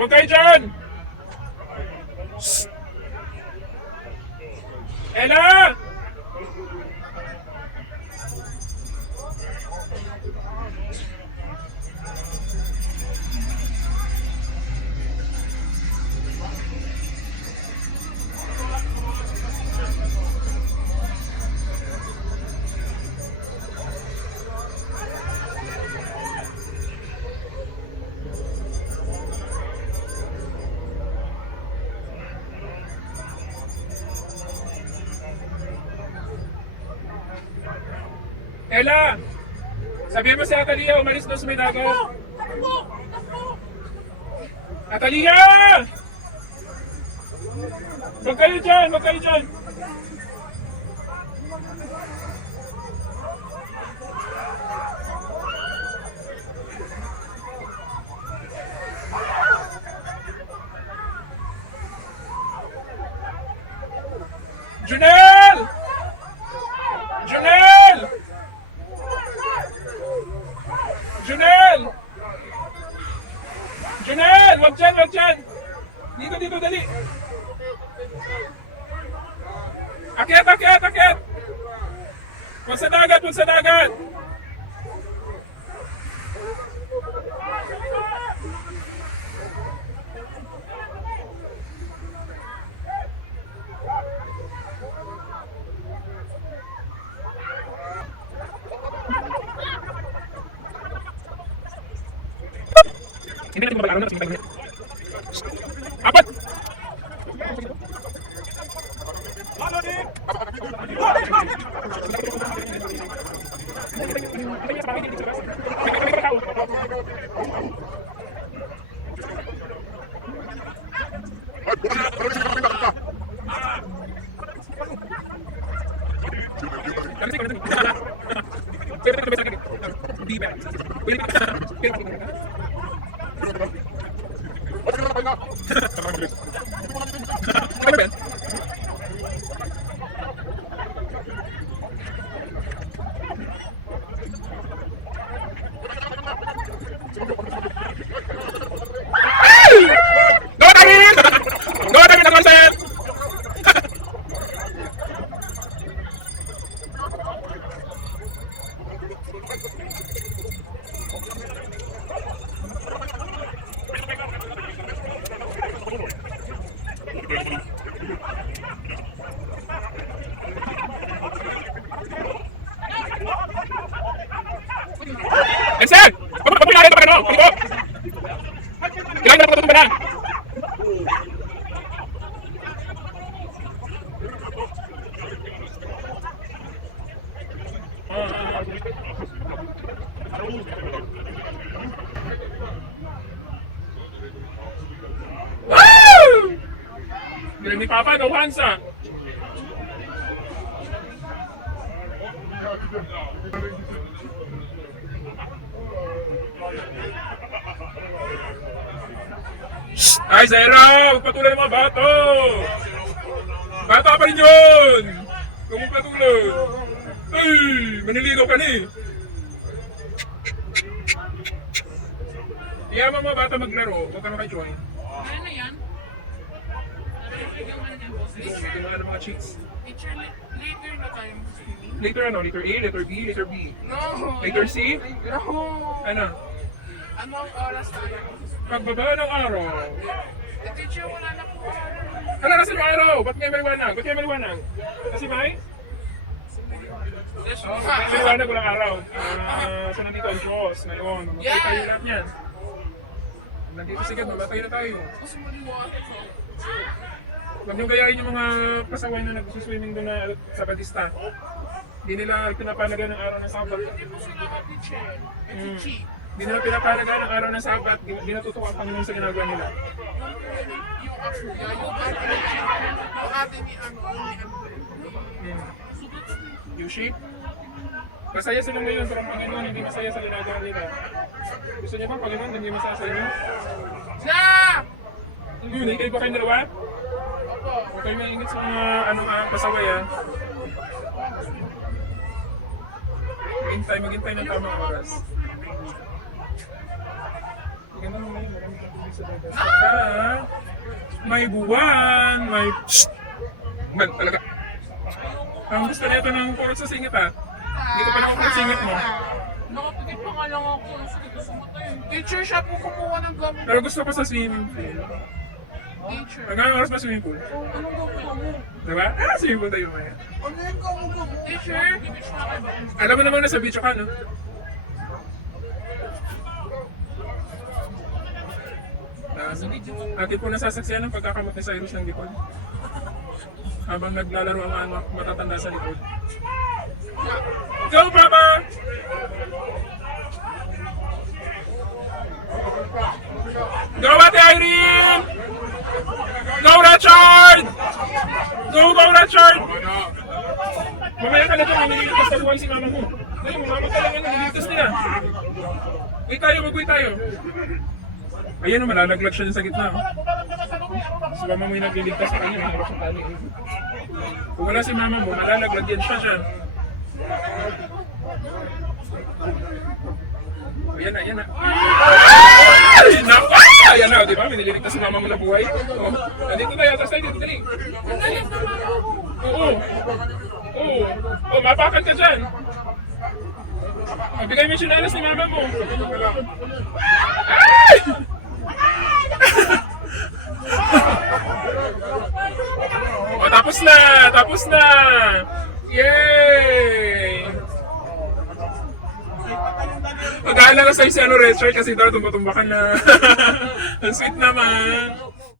Huwag kayo dyan! Ella! Ella! Sabihin mo si Atalia, umalis na sa Minago. Atalia! Huwag kayo dyan! Huwag kayo dyan! Junel! Junel! Junel! Junel! Wag dyan, wag dyan! Dito, dito, dali! Akyat, akyat, akyat! Huwag sa dagat, huwag sa dagat! Hindi natin mabalaro na kasi hindi apat! Kailangan na pagkatumba na. Woo! Galing ni Papa, no Hansa. Ay, Zaira! Magpatuloy ng mga bato! Bata pa rin yun! Huwag mong patuloy! Ay! Maniligaw ka na eh! Kaya mga bata maglaro, huwag ka maka-join. Ano yan? Ito mga mga cheats. Teacher, later na tayo swimming. Later ano? Later A, letter B, letter B. No! Later C? No! Ano? Anong oras tayo? Pagbaba ng araw. Eh, teacher, wala na po. Ano na yung araw? Ba't may maliwanag? Ba't may maliwanag? Kasi may? May maliwanag walang araw. So nandito ang Diyos ngayon. Mamatay tayo lahat niyan. Nandito sigad, mamatay na tayo. Gusto mo liwanag ko. Huwag niyong gayahin yung mga pasaway na nagsuswimming doon na sa Batista. Hindi nila pinapanagan ng araw ng Sabat. Hindi po sila ka, teacher. It's a cheat. Hindi nila pinapanagan ng araw ng Sabat. Hindi natutuwa ang Panginoon sa ginagawa nila. Yung actually, yung ate ni cheat. Yung ate ni You sheep? Masaya sila ngayon pero ang Panginoon hindi masaya sa ginagawa nila. Gusto niyo ba ang Panginoon hindi masaya sa inyo? Ja! Yun, kayo ba kayong dalawa? Opo. Huwag kayo maingit sa mga pasaway ha. Maghintay ng tamang oras. Maganda mo ngayon, marami kang tubig sa dagat. Saka, may buwan, may... Man, talaga. Ang gusto nito ng kurot sa singit ha. Hindi ko pa nakukurot singit mo. Nakapagit pa nga lang ako. Sige, gusto mo tayo. Teacher, siya po kumuha ng gamit. Pero gusto ko sa swimming pool. Teacher. Hanggang oras ba swimming pool? Anong gawin mo? Diba? Swimming pool tayo maya. Ano yung gawin mo? Teacher? Alam mo namang nasa beach ka, no? Atin po nasasaksiyan ang pagkakamot ni Cyrus ng likod. Habang naglalaro ang mga matatanda sa likod. Go, Papa! Go, Ate Irene! Go, Richard! Go, Richard! Mamaya ka na dyan, nililigtas sa buhay si mama mo. Ngayon, mama ka lang yan, nililigtas nila. Wait tayo, mag-wait tayo. Ayan, malalaglag siya sa gitna. Si mama mo yung nagliligtas sa kanya, mahirap sa tali. Kung wala si mama mo, malalaglag yan siya. Ayan na, ayan na. Ay, naku! Ayan na, di ba? May nililigtas si mama mo na buhay. Oh, nandito tayo, tapos tayo dito, dali. Oo. Oo. Oh, mapakan ka dyan. Magbigay mo yung sinalas ni mama mo. Ay! Oh, tapos na! Tapos na! Yay! Mag-aalala sa'yo si Richard kasi daw tumba-tumba ka na. Ang sweet naman.